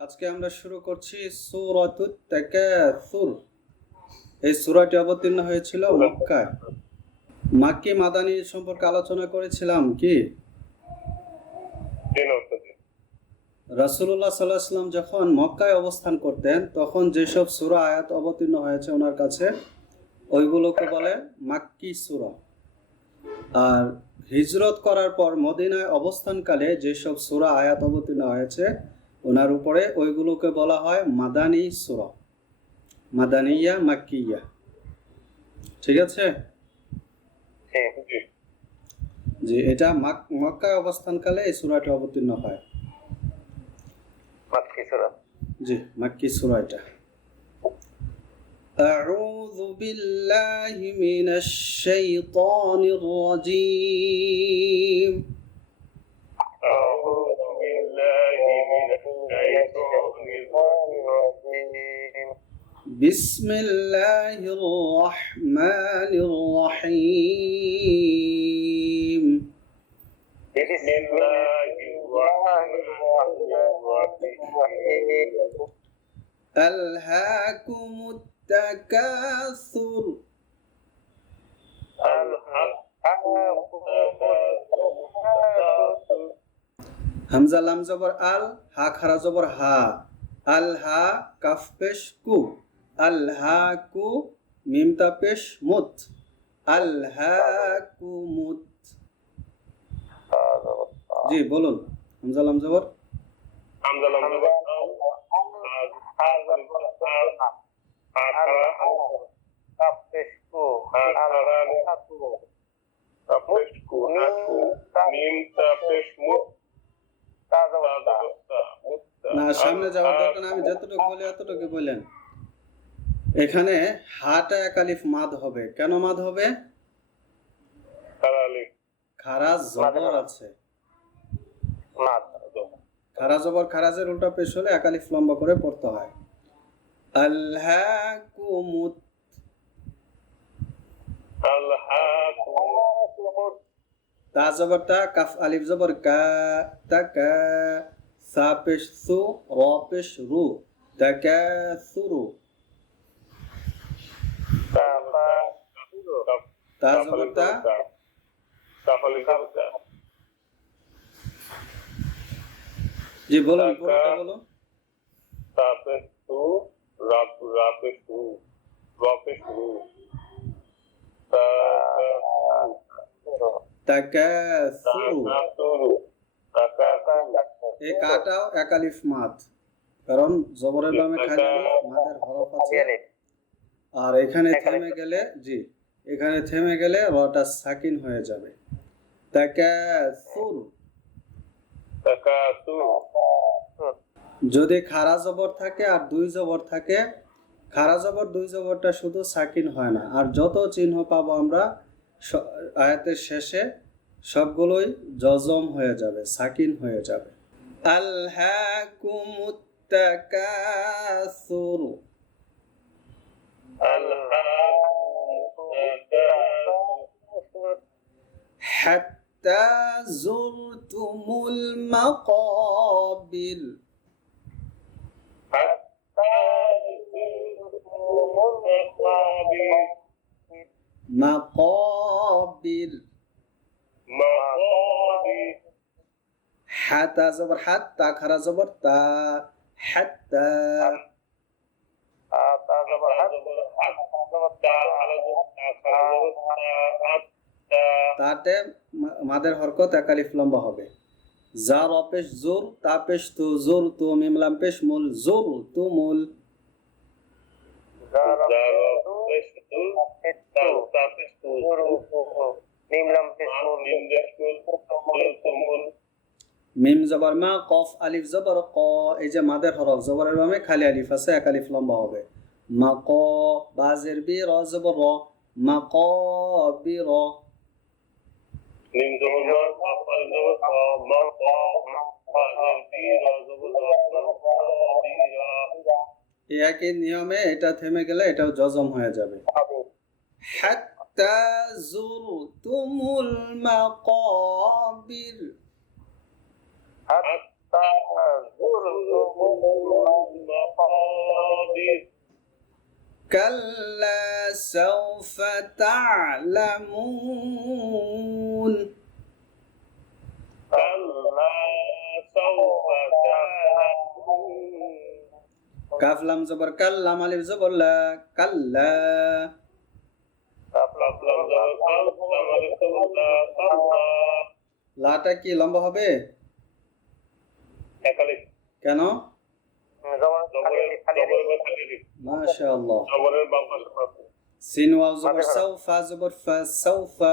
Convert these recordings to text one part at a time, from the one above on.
আজকে আমরা শুরু করছি সূরাতুত তাকাসুর। এই সূরাটি অবতীর্ণ হয়েছিল মক্কায়। মাক্কি মাদানী সম্পর্কে আলোচনা করেছিলাম কি? সাল্লাল্লাহু আলাইহি সাল্লাম যখন মক্কায় অবস্থান করতেন তখন যেসব সূরা আয়াত অবতীর্ণ হয়েছে ওনার কাছে ওইগুলোকে বলে মাক্কি সূরা। আর হিজরত করার পর মদিনায় অবস্থানকালে যেসব সূরা আয়াত অবতীর্ণ হয়েছে ওনার উপরে ওইগুলোকে বলা হয় মাদানী সূরা মাদানিয়া মাক্কিয়া ঠিক আছে হুম, জি যে এটা মাক- মক্কায় অবস্থানকালে এই সূরাটি অবতীর্ণ হয় মাতৃ সুরা জি মাক্কি সূরা এটা أعوذ بالله من الشيطان الرجيم أعوذ بسم الله الرحمن الرحيم بسم الله الرحمن الرحيم ألهاكم التكاثر হামজা লাম জবর আল হা খারা জবর হা আল হা কাফ পেশ কু আল হা কু মিম পেশ মুত। আল হা কু মুত। জি, বলুন হামজা লাম জবর না, সামনে যাওয়ার দরকার আমি যতটুকু বলি এতটুকু বললেন এখানে হাটা একালিফ মাদ হবে। কেন মাদ হবে? খারা জবর আছে। খারা জবর খারাজের উল্টা পেশ হলে একালিফ লম্বা করে পড়তে হয়। আল্লাকুমুত আল্লাহু তা জবর তা কাফ আলিফ জবর কা তা কা সা পেশ সু র পেশ রু তাকাসুরু Tapa, তা জবর তা তাফালি তাফা জি পুরোটা রাপ এই কাটাও একালিফ মাদ কারণ জবরের বামে খালি মাদের হরফ আছে। আর এখানে থেমে গেলে জি। এখানে থেমে গেলে রটা সাকিন হয়ে যাবে। তাকাসুর যদি খারা জবর থাকে আর দুই জবর থাকে খারা জবর দুই জবরটা শুধু সাকিন হয় না। আর যত চিহ্ন পাবো আমরা আয়াতের শেষে সবগুলোই জজম হয়ে যাবে সাকিন হয়ে যাবে। আল্লাকুমুত حتى زرتم المقابر. مقابر. مقابر. حتى زبر حتى كرا زبر تا حتى. حتى زبر حتى حتى زبر تا على زبر تا তাতে মাদের হরকত একালিফ লম্বা হবে। জার অপেশ জোর তাপেশ তু জোর তু মিমলাম পেশ মুল জোর তু মুল। মিম জবর মা কফ আলিফ জবর ক এই যে মাদের হরফ জবরের বামে খালি আলিফ আছে এক আলিফ লম্বা হবে। মা ক বাজের বি র জবর র। মা ক বি র। এই একই নিয়মে এটা থেমে গেলে এটাও জজম হয়ে যাবে حتى زرتم المقابر Hatta المقادير كلا سوف تعلمون كلا سوف تعلمون কাফ লাম জবর কাল লাম আলিফ জবর লা কাল্লা কাফ লাম জবর কাল লাম আলিফ জবর লা। কাল্লা লাটা কি লম্বা হবে? কেন? মাশাআল্লাহ। সিন ওয়াও জবর সাউফা জবর ফা সাউফা।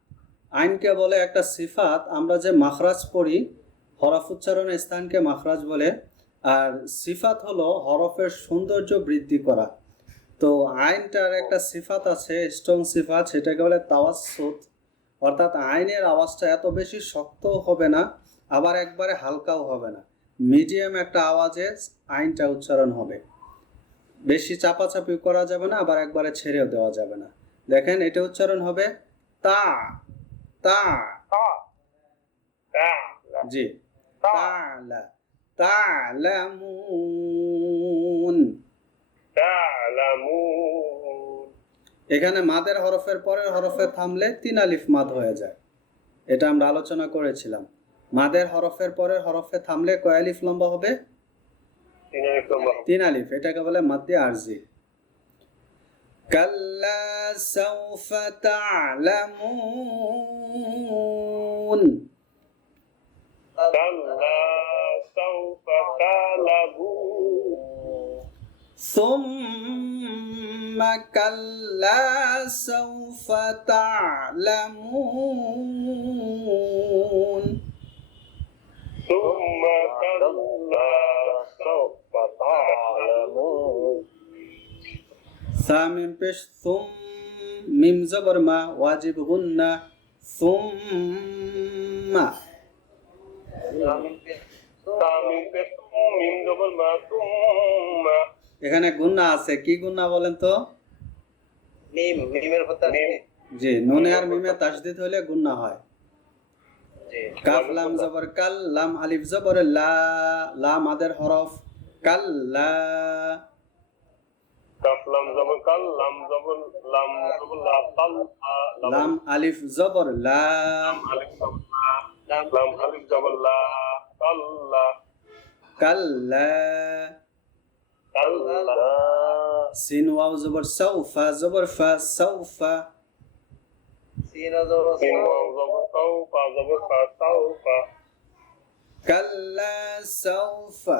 আইনকে বলে একটা সিফাত, আমরা যে মাখরাজ পড়ি, হরফ উচ্চারণের স্থানকে মাখরাজ বলে, আর সিফাত হলো হরফের সৌন্দর্য বৃদ্ধি করা। তো আইনটার একটা সিফাত আছে স্ট্রং সিফাত, সেটাকে বলে তাওয়াসুত অর্থাৎ আইনের আওয়াজটা এত বেশি শক্ত হবে না, আবার একবারে হালকাও হবে না। মিডিয়াম একটা আওয়াজে আইনটা উচ্চারণ হবে। বেশি চাপাচাপি করা যাবে না, আবার একবারে ছেড়েও দেওয়া যাবে না। দেখেন, এটা উচ্চারণ হবে তা। তা। জি। তালা তালামুন এখানে মাদের হরফের পরের হরফে থামলে তিন আলিফ মাদ হয়ে যায়। এটা আমরা আলোচনা করেছিলাম। মাদের হরফের পরের হরফে থামলে কয় আলিফ লম্বা হবে? তিন আলিফ লম্বা হবে। তিন আলিফ। এটাকে বলে মাদ্দি আরজি। كلا سوف تعلمون. كلا سوف تعلمون. ثم كلا سوف تعلمون. সামিম পেশ সুম মিম জবর মা ওয়াজিব গুন্না সুম্মা এখানে গুন্না আছে কি গুন্না বলেন তো? জি নুনে আর মিমে তাসদিদ হলে গুন্না হয়। জবর কাল লাম আলিফ জবর লা লাম আদের হরফ কাল লা। কাফ লাম জবর কাল লাম জবর লাম জবর লা কাল লাম। আলিফ জবর লা। আলিফ জবর লা। লাম আলিফ জবর লা কাল্লা কাল্লা কাল্লা সিন ওয়াও জবর সাউফা জবর ফা সাউফা সিন জবর সিন ওয়াও জবর সাউফা জবর ফা সাউফা কাল্লা সাউফা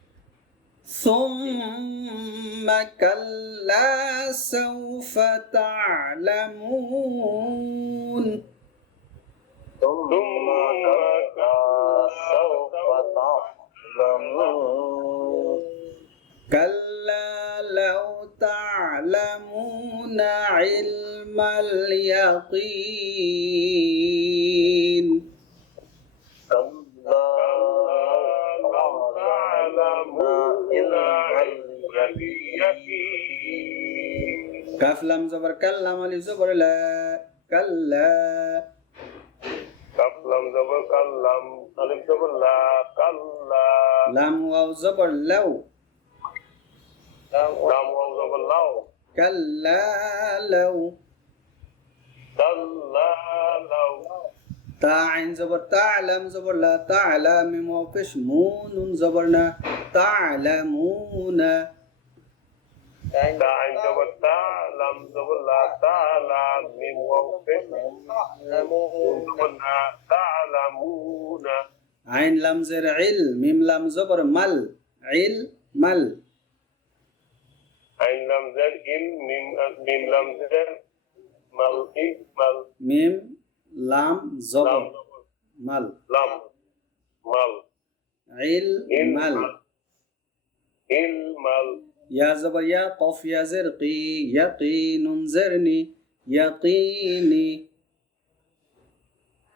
ثم كلا سوف تعلمون. ثم كلا سوف تعلمون. كلا لو تعلمون علم اليقين. افلام زبر كلام ألف زبر لا كلا افلام زبر كلام ألف زبر لا كلا لام واو زبر لو لام واو زبر لو كلا لو كلا لو تا عين زبر تعلم زبر لا تعلم ميم واو فيش مون زبرنا تعلمون আইন জবর তা লাম জবর লা তা লা মিম নুন lamun জবর না তা'লামুনা আইন লাম জের ইল মিম লাম জবর মাল ইল মাল। আইন লাম ইল মিম মিম লাম জের মাল। ই মাল। يا زبر قف يا زرقي يقين زرني يقيني.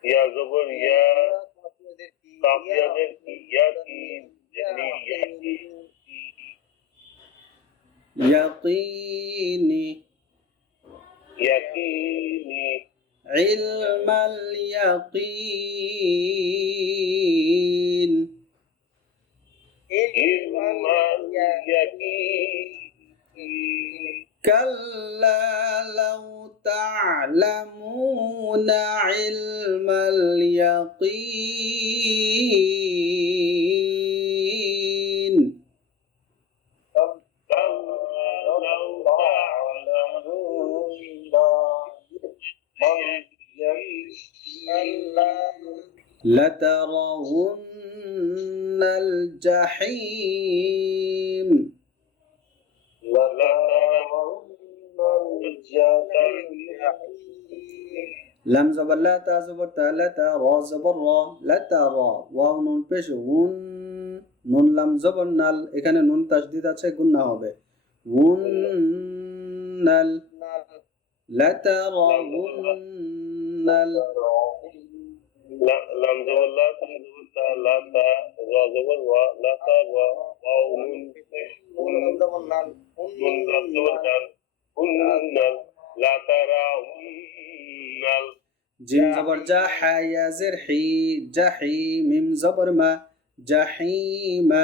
يا زبر يا قف يا زرقي يقين زرني يقيني. يقيني. علم اليقين. كلا لو تعلمون علم اليقين. لترون الجحيم لم زبر لا تا زبر تا لا تا را زبر را لا تا را ওয়াও নুন পেশ উন নুন লাম জবর নাল এখানে নুন তাসদিদ আছে গুন্না হবে উন নাল لا ترون لم زبر لا تم زبر تا লাতা রা জবর ওয়া লাতা ওয়া ওয়া নুন নুন জবর নাল নুন জবর নাল হুন্নাল লাতা রা হুন্নাল জিম জবর জা হা ইয়া জির হি জাহি মিম জবর মা জাহিমা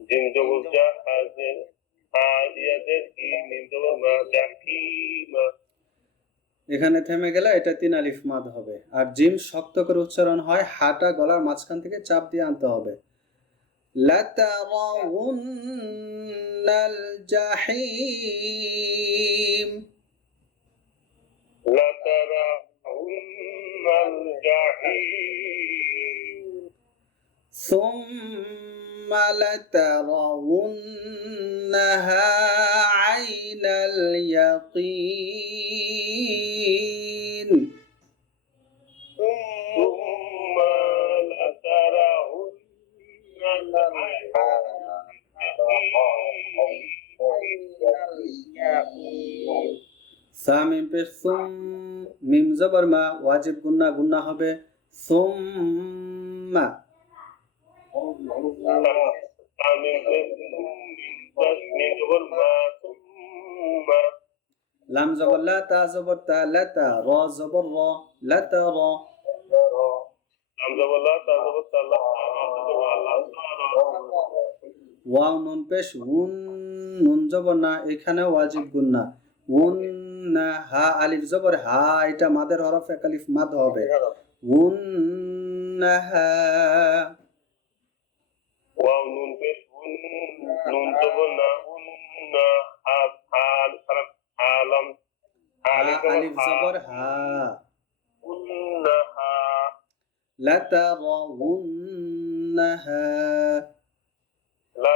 জিম জবর জা হা জির হা ইয়া জির হি মিম জবর মা জাহিমা এখানে থেমে গেলে এটা তিন আলিফ মাদ হবে আর জিম শক্ত করে উচ্চারণ হয় হাটা গলার মাঝখান থেকে চাপ দিয়ে আনতে হবে لترون الجحيم لا ترون الجحيم ثم لترونها عين اليقين সা মিম সুম, মিম জবর মা, ওয়াজিব গুন্না গুন্না হবে সুম্মা। লাম জবর লা, তা জবর তা, লা তা, র জবর র, লা তা র। ওয়াও, নুন পেশ, উন, নুন জবর না এখানে ওয়াজিব গুন্না। উন না হা আলিফ জবর হা এটা মাদের হরফ এক আলিফ মাদ হবে উন না হা واو نون بيش نون جبنا نا حال حال حرف حالم হা আলিফ জবর হা كلها لترونها لا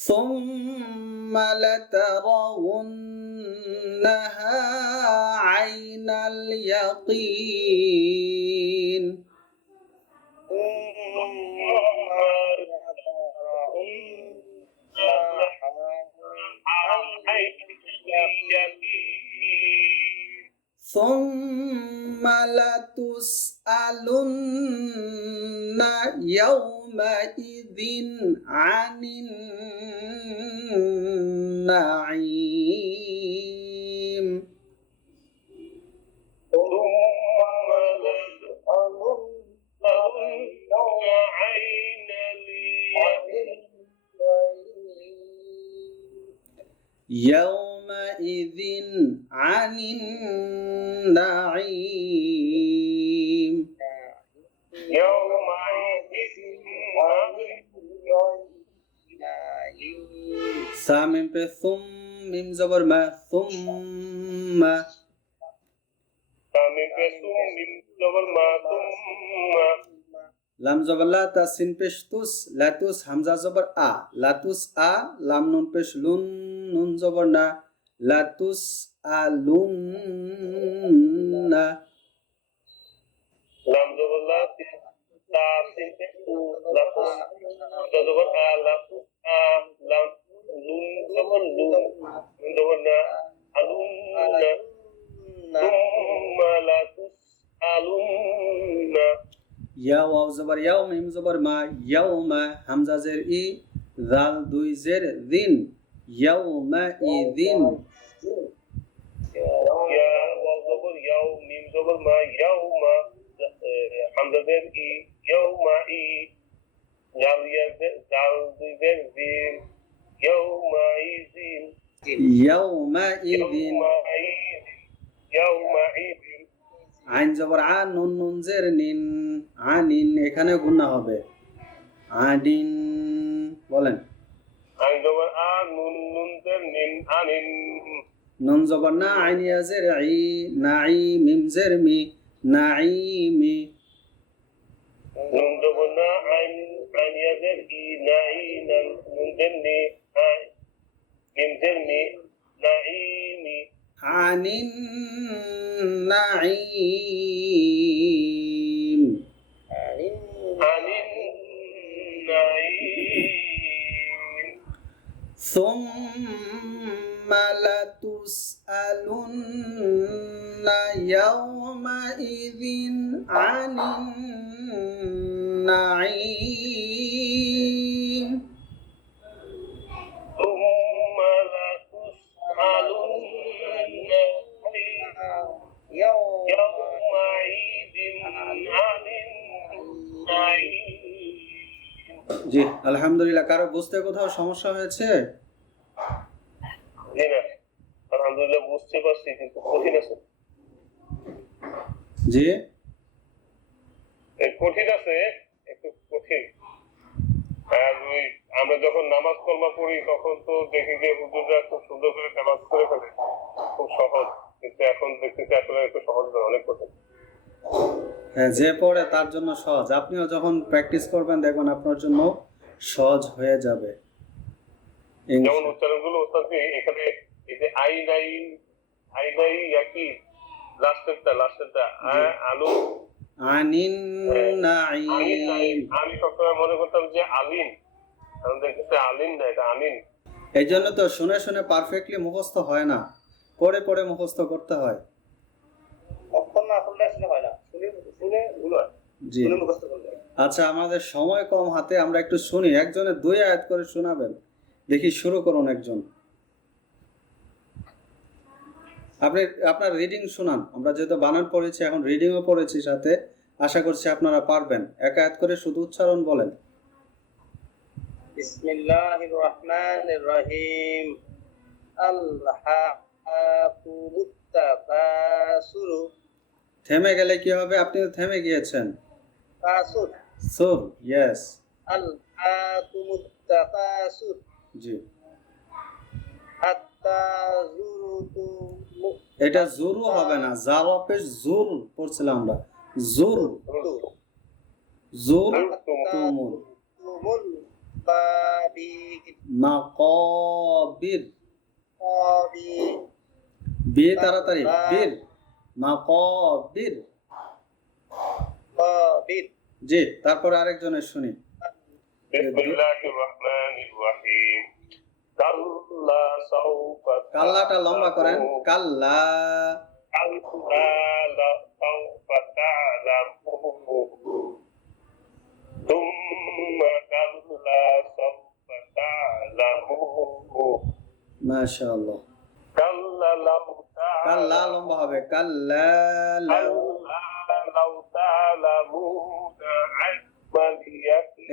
ثم لترونها عين اليقين. ثم لتسألن يومئذ عن النار. না সা মিম পে সুম মিম জবর মা সুম মা সা মিম পে সুম মিম জবর মা সুম মা লাম জবর লা তা সিন পেশ তুস লাতুস হামজা জবর আ লাতুস আ লাম নুন পেশ লুন নুন জবর না লাতুস আ লুন না লাম জবর লা তা সিন পেশ তু লাতুস জবর আ লাতুস আ লাম ইয়া ওয়াও জবর ইয়াও মিম জবর মা ইয়াও মা হামজা জের ই জাল দুই জের দিন ইয়াও মা ই দিন ইয়া ওয়াও জবর ইয়াও মিম জবর মা ইয়াউমা হামজা জের ই ইয়াউমা ই জাল ইয়া জাল দুই জের দিন ইয়াউমা ইজিন ইয়াউমা ইজিন আইন জবর আ নুন নুন জের নিন আনিন এখানে গুণা হবে। আদিন বলেন। আইন জবর আ নুন নুন জের নিন আনিন নুন জবর না আইন ইয়া জের ই নাই মিম জের মি নাইমি নুন জবর না আইন আইন ইয়া জের ই নাই নান নুন জের নি بمدرني نعيمي عن النعيم. عن النعيم. ثم لتسألن يومئذ عن النعيم. আলহামদুলিল্লাহ। কারও বুঝতে কোথাও সমস্যা হয়েছে? জি আলহামদুলিল্লাহ বুঝতে পারছি কিন্তু কঠিন আছে। জি? কঠিন আছে একটু কঠিন। আর ওই আমরা যখন নামাজ কলমা পড়ি তখন তো দেখি যে হুজুররা খুব সুন্দর করে নামাজ করে ফেলে। খুব সহজ। কিন্তু এখন দেখতেছি আসলে একটু সহজ নয় অনেক কঠিন। হ্যাঁ যে পড়ে তার জন্য সহজ। আপনিও যখন প্র্যাকটিস করবেন দেখবেন আপনার জন্য সহজ হয়ে যাবে। যেমন উচ্চারণগুলো ওস্তাদ এখানে এই যে আই নাই আই নাই একই লাস্টেরটা লাস্টেরটা আলু। আনিন। নাইম আমি সবসময় মনে করতাম যে আলিন আমি দেখতেছি আলিন না এটা আলিন এই জন্য তো শুনে শুনে পারফেক্টলি মুখস্থ হয় না। পড়ে পড়ে মুখস্থ করতে হয়। অক্ষর না আসলে হয় না। শুনে শুনে ভুল হয়। জি। শুনে মুখস্থ করলে। হয়। আচ্ছা আমাদের সময় কম হাতে আমরা একটু শুনি। একজনের দুই আয়াত করে শোনাবেন। দেখি শুরু করুন একজন। আপনি আপনার রিডিং শোনান। আমরা যেহেতু বানান পড়েছি এখন রিডিংও পড়েছি সাথে। আশা করছি আপনারা পারবেন। এক আয়াত করে শুধু উচ্চারণ বলেন। বিসমিল্লাহির রহমানির রহিম থেমে গেলে কি হবে? আপনি তো থেমে গিয়েছেন। সুর ইয়েস আল্লাহুমুত তাকাসুর জি হাত্তা এটা জুরু হবে না জাওয়াপে জুর পড়ছিলাম আমরা। জুর জুর তুমুল মাকাবির বি তাড়াতাড়ি বীর মাকাবির জি তারপরে আরেকজনের শুনি কাল্লাটা লম্বা করেন কাল্লা কাল্লা লম্বা হবে কাল্লা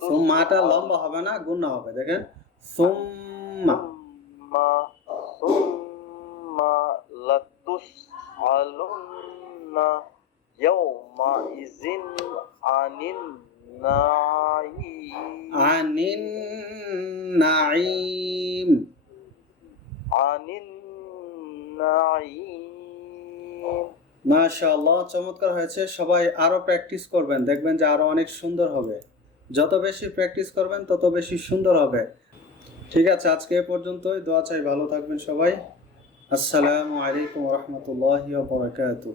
সুম্মাটা লম্বা হবে না গুণা হবে দেখেন। সুম্মা সুম্মা সুম্মা লাতুসআলুন্না ইয়াওমা ইযিন আনিন নাঈম আনিন নাঈম আনিন নাঈম মাশাআল্লাহ, চমৎকার হয়েছে। সবাই আরও প্র্যাকটিস করবেন, দেখবেন যে আরও অনেক সুন্দর হবে। যত বেশি প্র্যাকটিস করবেন, তত বেশি সুন্দর হবে। ঠিক আছে, আজকে এ পর্যন্তই। দোয়া চাই ভালো থাকবেন সবাই। আসসালামু আলাইকুম রহমতুল্লাহ বারাকাতুহ।